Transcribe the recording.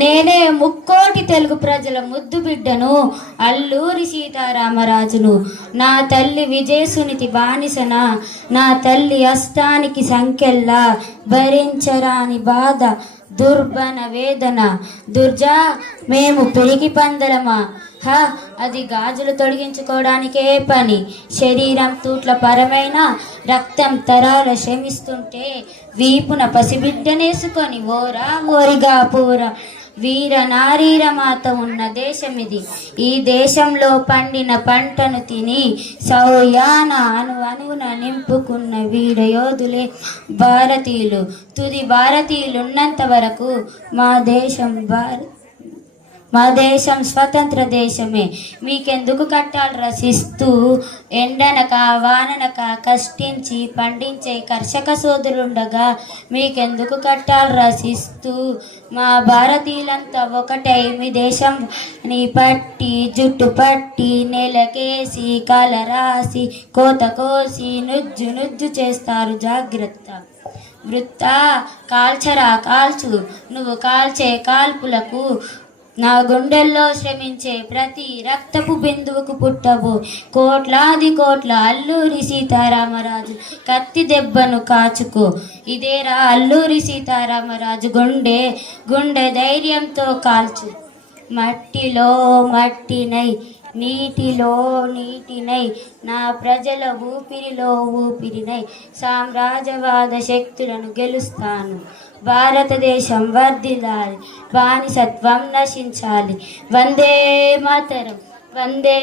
నేనే ముక్కోటి తెలుగు ప్రజల ముద్దు బిడ్డను, అల్లూరి సీతారామరాజును. నా తల్లి విజయసునితి బానిసన, నా తల్లి హస్తానికి సంకెల్లా, భరించరాని బాధ దుర్బన వేదన. దుర్జా మేము పెరిగి పందలమా, అది గాజులు తొడిగించుకోవడానికే పని. శరీరం తూట్ల పరమైన రక్తం తరాల శ్రమిస్తుంటే వీపున పసిబిడ్డనేసుకొని ఓరా ఓరిగా పూర వీర నారీర మాత ఉన్న దేశమిది. ఈ దేశంలో పండిన పంటను తిని సౌయాన అణువున నింపుకున్న వీర యోధులే భారతీయులు. తుది భారతీయులున్నంత వరకు మా దేశం స్వతంత్ర దేశమే. మీకెందుకు కట్టాలి రసిస్తూ, ఎండనక వాననక కష్టించి పండించే కర్షక సోదరులుండగా మీకెందుకు కట్టాలి రసిస్తూ. మా భారతీయులంతా ఒకటై మీ దేశం ని పట్టి జుట్టు పట్టి నెలకేసి కాలరాసి కోత కోసి నుజ్జు చేస్తారు. జాగ్రత్త వృత్తా కాల్చరా కాల్చు, నువ్వు కాల్చే కాల్పులకు నా గుండెల్లో శ్రమించే ప్రతి రక్తపు బిందువుకు పుట్టబో కోట్లాది కోట్ల అల్లూరి సీతారామరాజు కత్తి దెబ్బను కాచుకో. ఇదేరా అల్లూరి సీతారామరాజు గుండె ధైర్యంతో కాల్చు. మట్టిలో మట్టినై నీటిలో నీటినై నా ప్రజల ఊపిరిలో ఊపిరినై సామ్రాజ్యవాద శక్తులను గెలుస్తాను. భారతదేశం వర్ధిల్లాలి, బానిసత్వం నశించాలి. వందే మాతరం, వందే